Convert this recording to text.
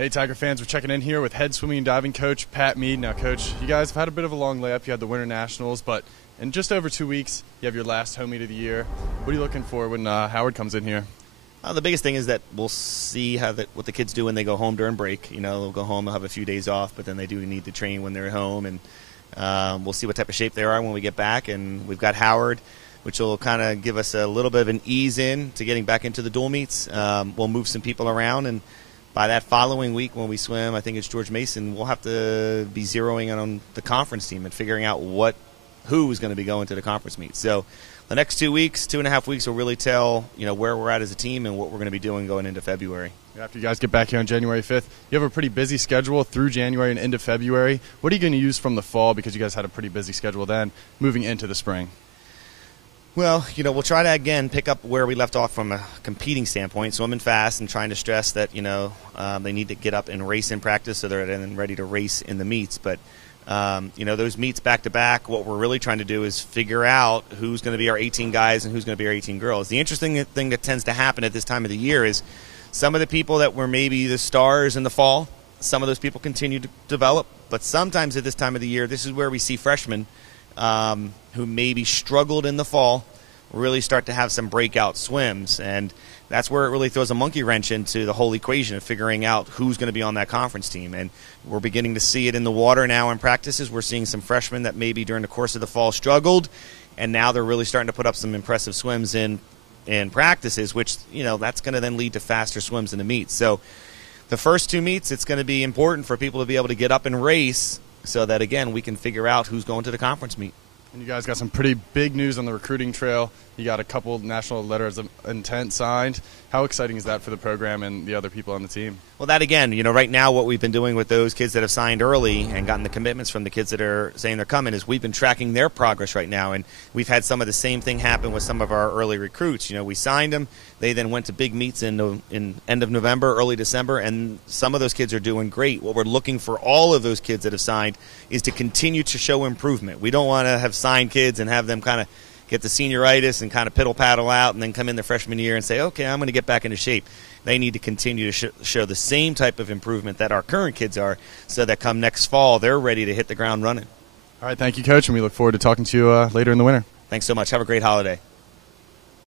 Hey Tiger fans, we're checking in here with head swimming and diving coach Pat Mead. Now coach, you guys have had a bit of a long layup. You had the Winter Nationals, but in just over 2 weeks, you have your last home meet of the year. What are you looking for when Howard comes in here? The biggest thing is that we'll see what the kids do when they go home during break. You know, they'll go home, they'll have a few days off, but then they do need to train when they're at home, and we'll see what type of shape they are when we get back. And we've got Howard, which will kind of give us a little bit of an ease in to getting back into the dual meets. We'll move some people around, and by that following week when we swim, I think it's George Mason, we'll have to be zeroing in on the conference team and figuring out who is going to be going to the conference meet. So the next 2 weeks, 2.5 weeks, will really tell where we're at as a team and what we're going to be doing going into February. After you guys get back here on January 5th, you have a pretty busy schedule through January and into February. What are you going to use from the fall, because you guys had a pretty busy schedule then, moving into the spring? Well, we'll try to, again, pick up where we left off from a competing standpoint, swimming fast and trying to stress that, they need to get up and race in practice so they're then ready to race in the meets. But, those meets back-to-back, what we're really trying to do is figure out who's going to be our 18 guys and who's going to be our 18 girls. The interesting thing that tends to happen at this time of the year is some of the people that were maybe the stars in the fall, some of those people continue to develop. But sometimes at this time of the year, this is where we see freshmen who maybe struggled in the fall really start to have some breakout swims, and that's where it really throws a monkey wrench into the whole equation of figuring out who's going to be on that conference team. And we're beginning to see it in the water now in practices. We're seeing some freshmen that maybe during the course of the fall struggled, and now they're really starting to put up some impressive swims in practices, which that's going to then lead to faster swims in the meets. So the first 2 meets, it's going to be important for people to be able to get up and race so that, again, we can figure out who's going to the conference meet. And you guys got some pretty big news on the recruiting trail. You got a couple national letters of intent signed. How exciting is that for the program and the other people on the team? Well, that again, right now what we've been doing with those kids that have signed early and gotten the commitments from the kids that are saying they're coming is we've been tracking their progress right now. And we've had some of the same thing happen with some of our early recruits. We signed them. They then went to big meets in end of November, early December, and some of those kids are doing great. What we're looking for all of those kids that have signed is to continue to show improvement. We don't want to have signed kids and have them kind of get the senioritis and kind of piddle-paddle out and then come in the freshman year and say, okay, I'm going to get back into shape. They need to continue to show the same type of improvement that our current kids are so that come next fall, they're ready to hit the ground running. All right, thank you, Coach, and we look forward to talking to you later in the winter. Thanks so much. Have a great holiday.